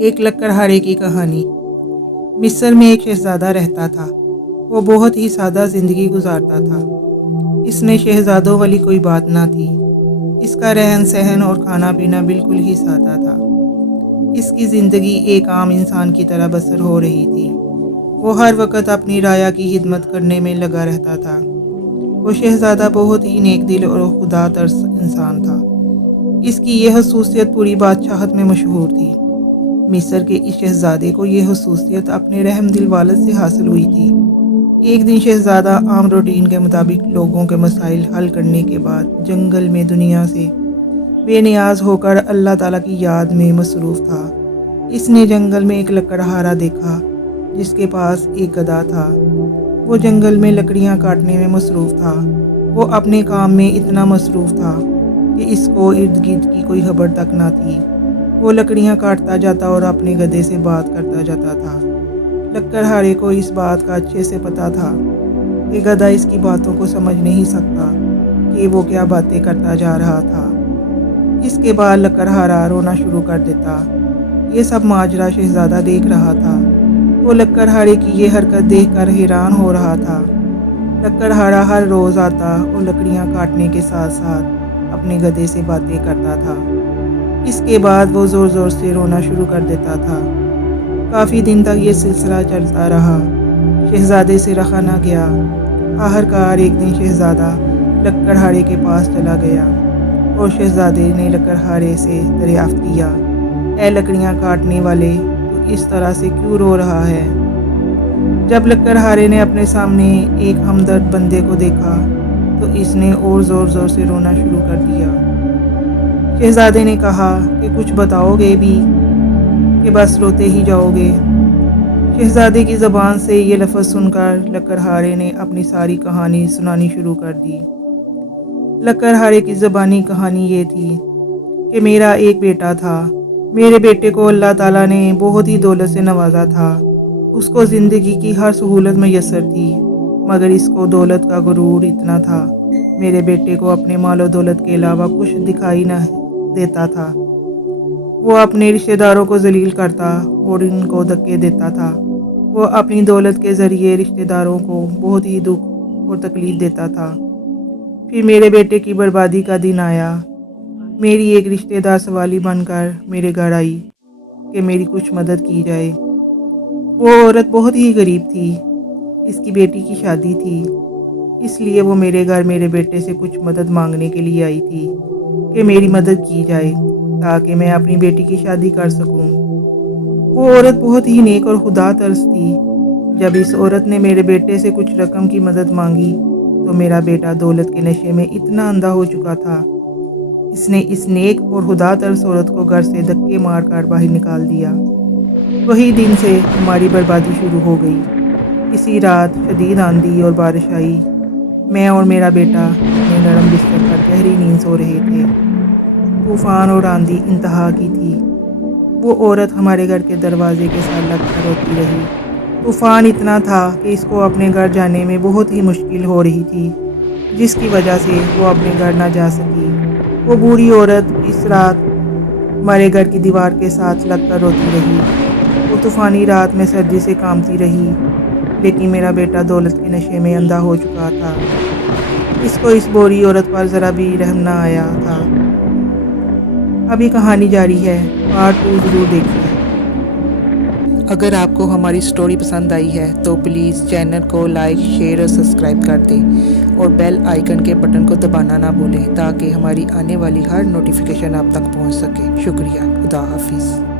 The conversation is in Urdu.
ایک لکڑہارے کی کہانی۔ مصر میں ایک شہزادہ رہتا تھا۔ وہ بہت ہی سادہ زندگی گزارتا تھا۔ اس میں شہزادوں والی کوئی بات نہ تھی۔ اس کا رہن سہن اور کھانا پینا بالکل ہی سادہ تھا۔ اس کی زندگی ایک عام انسان کی طرح بسر ہو رہی تھی۔ وہ ہر وقت اپنی رعایا کی خدمت کرنے میں لگا رہتا تھا۔ وہ شہزادہ بہت ہی نیک دل اور خدا ترس انسان تھا۔ اس کی یہ خصوصیت پوری بادشاہت میں مشہور تھی۔ مصر کے اس شہزادے کو یہ خصوصیت اپنے رحم دل والد سے حاصل ہوئی تھی۔ ایک دن شہزادہ عام روٹین کے مطابق لوگوں کے مسائل حل کرنے کے بعد جنگل میں دنیا سے بے نیاز ہو کر اللہ تعالیٰ کی یاد میں مصروف تھا۔ اس نے جنگل میں ایک لکڑہارا دیکھا جس کے پاس ایک گدھا تھا۔ وہ جنگل میں لکڑیاں کاٹنے میں مصروف تھا۔ وہ اپنے کام میں اتنا مصروف تھا کہ اس کو ارد گرد کی کوئی خبر تک نہ تھی۔ وہ لکڑیاں کاٹتا جاتا اور اپنے گدھے سے بات کرتا جاتا تھا۔ لکڑہارے کو اس بات کا اچھے سے پتہ تھا کہ گدھا اس کی باتوں کو سمجھ نہیں سکتا کہ وہ کیا باتیں کرتا جا رہا تھا۔ اس کے بعد لکڑہارا رونا شروع کر دیتا۔ یہ سب ماجرا شہزادہ دیکھ رہا تھا۔ وہ لکڑہارے کی یہ حرکت دیکھ کر حیران ہو رہا تھا۔ لکڑہارا ہر روز آتا اور لکڑیاں کاٹنے کے ساتھ ساتھ اپنے گدھے سے باتیں کرتا تھا۔ اس کے بعد وہ زور زور سے رونا شروع کر دیتا تھا۔ کافی دن تک یہ سلسلہ چلتا رہا۔ شہزادے سے رہا نہ گیا۔ آخرکار ایک دن شہزادہ لکڑہارے کے پاس چلا گیا اور شہزادے نے لکڑہارے سے دریافت کیا، اے لکڑیاں کاٹنے والے، تو اس طرح سے کیوں رو رہا ہے؟ جب لکڑہارے نے اپنے سامنے ایک ہمدرد بندے کو دیکھا تو اس نے اور زور زور سے رونا شروع کر دیا۔ شہزادے نے کہا کہ کچھ بتاؤ گے بھی کہ بس روتے ہی جاؤ گے؟ شہزادے کی زبان سے یہ لفظ سن کر لکڑہارے نے اپنی ساری کہانی سنانی شروع کر دی۔ لکڑہارے کی زبانی کہانی یہ تھی کہ میرا ایک بیٹا تھا۔ میرے بیٹے کو اللہ تعالیٰ نے بہت ہی دولت سے نوازا تھا۔ اس کو زندگی کی ہر سہولت میسر تھی، مگر اس کو دولت کا غرور اتنا تھا۔ میرے بیٹے کو اپنے مال و دولت کے علاوہ کچھ دکھائی نہ دیتا تھا۔ وہ اپنے رشتہ داروں کو ذلیل کرتا اور ان کو دھکے دیتا تھا۔ وہ اپنی دولت کے ذریعے رشتہ داروں کو بہت ہی دکھ اور تکلیف دیتا تھا۔ پھر میرے بیٹے کی بربادی کا دن آیا۔ میری ایک رشتہ دار سوالی بن کر میرے گھر آئی کہ میری کچھ مدد کی جائے۔ وہ عورت بہت ہی غریب تھی۔ اس کی بیٹی کی شادی تھی، اس لیے وہ میرے گھر میرے بیٹے سے کچھ مدد مانگنے کے لیے آئی تھی کہ میری مدد کی جائے تاکہ میں اپنی بیٹی کی شادی کر سکوں۔ وہ عورت بہت ہی نیک اور خدا ترس تھی۔ جب اس عورت نے میرے بیٹے سے کچھ رقم کی مدد مانگی تو میرا بیٹا دولت کے نشے میں اتنا اندھا ہو چکا تھا، اس نے اس نیک اور خدا ترس عورت کو گھر سے دھکے مار کر باہر نکال دیا۔ وہی دن سے ہماری بربادی شروع ہو گئی۔ اسی رات شدید آندھی اور بارش آئی۔ میں اور میرا بیٹا اپنے نرم بستر پر گہری نیند سو رہے تھے۔ طوفان اور آندھی انتہا کی تھی۔ وہ عورت ہمارے گھر کے دروازے کے ساتھ لگ کر روتی رہی۔ طوفان اتنا تھا کہ اس کو اپنے گھر جانے میں بہت ہی مشکل ہو رہی تھی، جس کی وجہ سے وہ اپنے گھر نہ جا سکی۔ وہ بوڑھی عورت اس رات ہمارے گھر کی دیوار کے ساتھ لگ کر روتی رہی۔ وہ طوفانی رات میں سردی سے کانپتی رہی، لیکن میرا بیٹا دولت کے نشے میں اندھا ہو چکا تھا۔ اس کو اس بوڑھی عورت پر ذرا بھی رحم نہ آیا تھا۔ ابھی کہانی جاری ہے، پارٹ 2 ضرور دیکھیے۔ اگر آپ کو ہماری سٹوری پسند آئی ہے تو پلیز چینل کو لائک، شیئر اور سبسکرائب کر دیں اور بیل آئیکن کے بٹن کو دبانا نہ بھولیں تاکہ ہماری آنے والی ہر نوٹیفیکیشن آپ تک پہنچ سکے۔ شکریہ۔ خدا حافظ۔